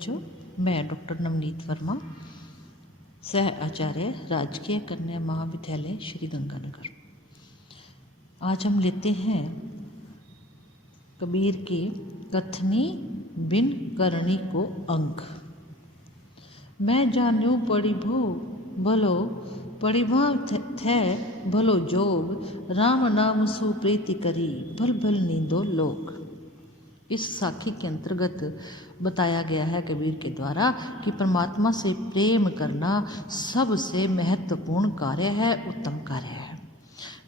बच्चों, मैं डॉक्टर नवनीत वर्मा, सह आचार्य राजकीय कन्या महाविद्यालय श्री गंगानगर। आज हम लेते हैं कबीर के कथनी बिन करनी को अंक। मैं जानू पड़िभो भलो पड़िभा थे भलो जोग, राम नाम सुप्रीति करी भल भल नींदो लोग। इस साखी के अंतर्गत बताया गया है कबीर के द्वारा कि परमात्मा से प्रेम करना सबसे महत्वपूर्ण कार्य है, उत्तम कार्य है।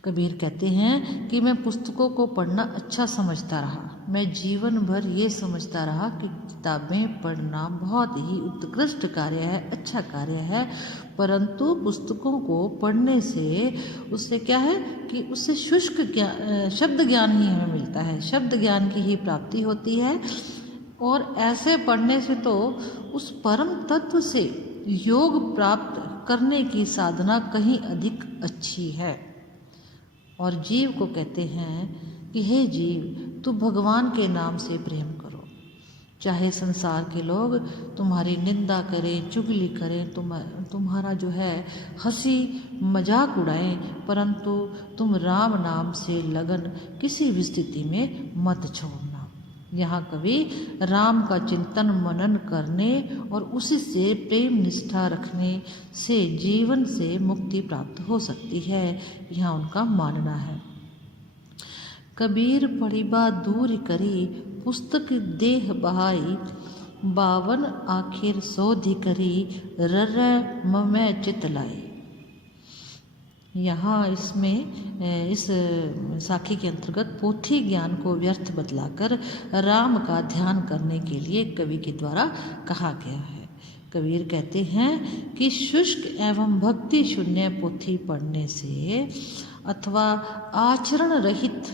कबीर कहते हैं कि मैं पुस्तकों को पढ़ना अच्छा समझता रहा, मैं जीवन भर ये समझता रहा कि किताबें पढ़ना बहुत ही उत्कृष्ट कार्य है, अच्छा कार्य है, परंतु पुस्तकों को पढ़ने से उससे क्या है कि उससे शुष्क ज्ञान, शब्द ज्ञान ही हमें मिलता है, शब्द ज्ञान की ही प्राप्ति होती है। और ऐसे पढ़ने से तो उस परम तत्व से योग प्राप्त करने की साधना कहीं अधिक अच्छी है। और जीव को कहते हैं कि हे जीव, तू भगवान के नाम से प्रेम करो, चाहे संसार के लोग तुम्हारी निंदा करें, चुगली करें, तुम्हारा जो है हंसी मजाक उड़ाएं, परंतु तुम राम नाम से लगन किसी भी स्थिति में मत छोड़ना। यहाँ कवि राम का चिंतन मनन करने और उसी से प्रेम निष्ठा रखने से जीवन से मुक्ति प्राप्त हो सकती है, यहाँ उनका मानना है। कबीर पढ़िबा दूर करी पुस्तक देह बहाई, बावन आखिर सोधि करी रर ममै चित लाई। यहाँ इसमें इस साखी के अंतर्गत पोथी ज्ञान को व्यर्थ बतलाकर राम का ध्यान करने के लिए कवि के द्वारा कहा गया है। कबीर कहते हैं कि शुष्क एवं भक्ति शून्य पोथी पढ़ने से अथवा आचरण रहित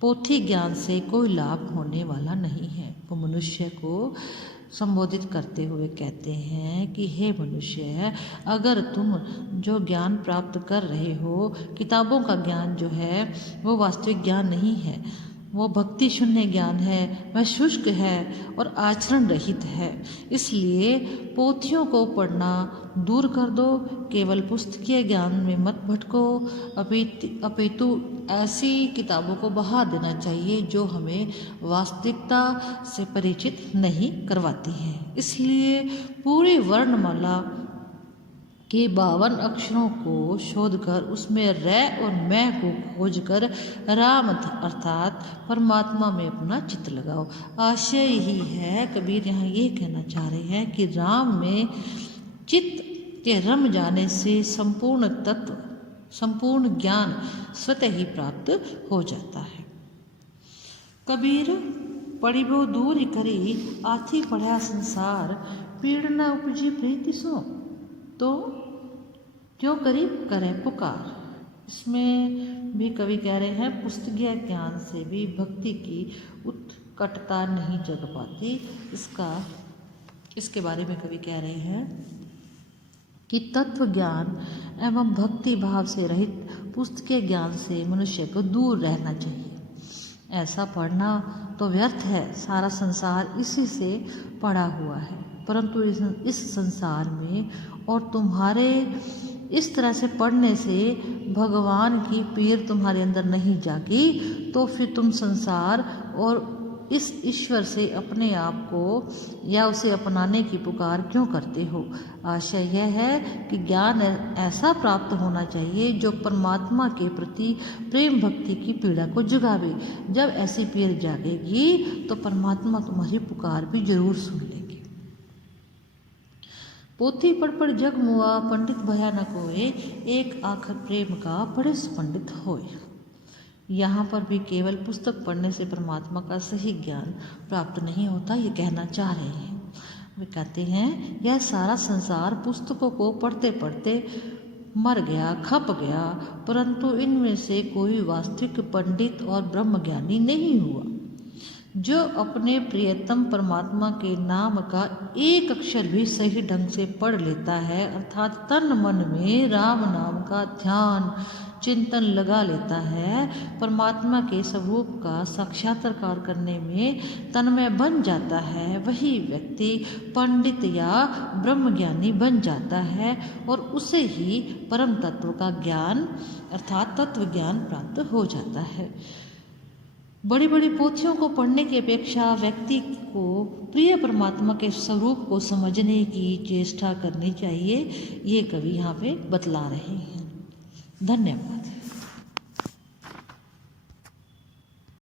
पोथी ज्ञान से कोई लाभ होने वाला नहीं है। वो मनुष्य को संबोधित करते हुए कहते हैं कि हे मनुष्य, अगर तुम जो ज्ञान प्राप्त कर रहे हो, किताबों का ज्ञान जो है वो वास्तविक ज्ञान नहीं है, वो भक्ति शून्य ज्ञान है, वह शुष्क है और आचरण रहित है। इसलिए पोथियों को पढ़ना दूर कर दो, केवल पुस्तकीय ज्ञान में मत भटको, अपितु ऐसी किताबों को बहा देना चाहिए जो हमें वास्तविकता से परिचित नहीं करवाती हैं। इसलिए पूरी वर्णमाला के 52 अक्षरों को शोधकर उसमें रै और मैं को खोजकर राम अर्थात परमात्मा में अपना चित्त लगाओ। आशय यही है, कबीर यहाँ ये कहना चाह रहे हैं कि राम में चित्त के रम जाने से संपूर्ण तत्व, संपूर्ण ज्ञान स्वतः ही प्राप्त हो जाता है। कबीर पढ़िबो दूर करी आथी पढ़या संसार, पीड़ न उपजी प्रीति सो, तो क्यों करी करे पुकार। इसमें भी कवि कह रहे हैं पुस्तकीय ज्ञान से भी भक्ति की उत्कटता नहीं जग पाती। इसके बारे में कवि कह रहे हैं कि तत्व ज्ञान एवं भक्ति भाव से रहित पुस्तकीय ज्ञान से मनुष्य को दूर रहना चाहिए। ऐसा पढ़ना तो व्यर्थ है, सारा संसार इसी से पड़ा हुआ है, परंतु इस संसार में और तुम्हारे इस तरह से पढ़ने से भगवान की पीर तुम्हारे अंदर नहीं जागी, तो फिर तुम संसार और इस ईश्वर से अपने आप को या उसे अपनाने की पुकार क्यों करते हो। आशय यह है कि ज्ञान ऐसा प्राप्त होना चाहिए जो परमात्मा के प्रति प्रेम भक्ति की पीड़ा को जगावे। जब ऐसी पीर जागेगी तो परमात्मा तुम्हारी पुकार भी जरूर सुन लेंगे। पोथी पढ़ पढ़ जग मुआ, पंडित भया न कोय, एक आखर प्रेम का बड़े पंडित होय। यहाँ पर भी केवल पुस्तक पढ़ने से परमात्मा का सही ज्ञान प्राप्त नहीं होता, ये कहना चाह रहे हैं। वे कहते हैं यह सारा संसार पुस्तकों को पढ़ते पढ़ते मर गया, खप गया, परंतु इनमें से कोई वास्तविक पंडित और ब्रह्मज्ञानी नहीं हुआ। जो अपने प्रियतम परमात्मा के नाम का एक अक्षर भी सही ढंग से पढ़ लेता है, अर्थात तन मन में राम नाम का ध्यान चिंतन लगा लेता है, परमात्मा के स्वरूप का साक्षात्कार करने में तन्मय बन जाता है, वही व्यक्ति पंडित या ब्रह्मज्ञानी बन जाता है और उसे ही परम तत्व का ज्ञान अर्थात तत्व ज्ञान प्राप्त हो जाता है। बड़ी बड़ी पोथियों को पढ़ने की अपेक्षा व्यक्ति को प्रिय परमात्मा के स्वरूप को समझने की चेष्टा करनी चाहिए, ये कवि यहाँ पे बतला रहे हैं। धन्यवाद।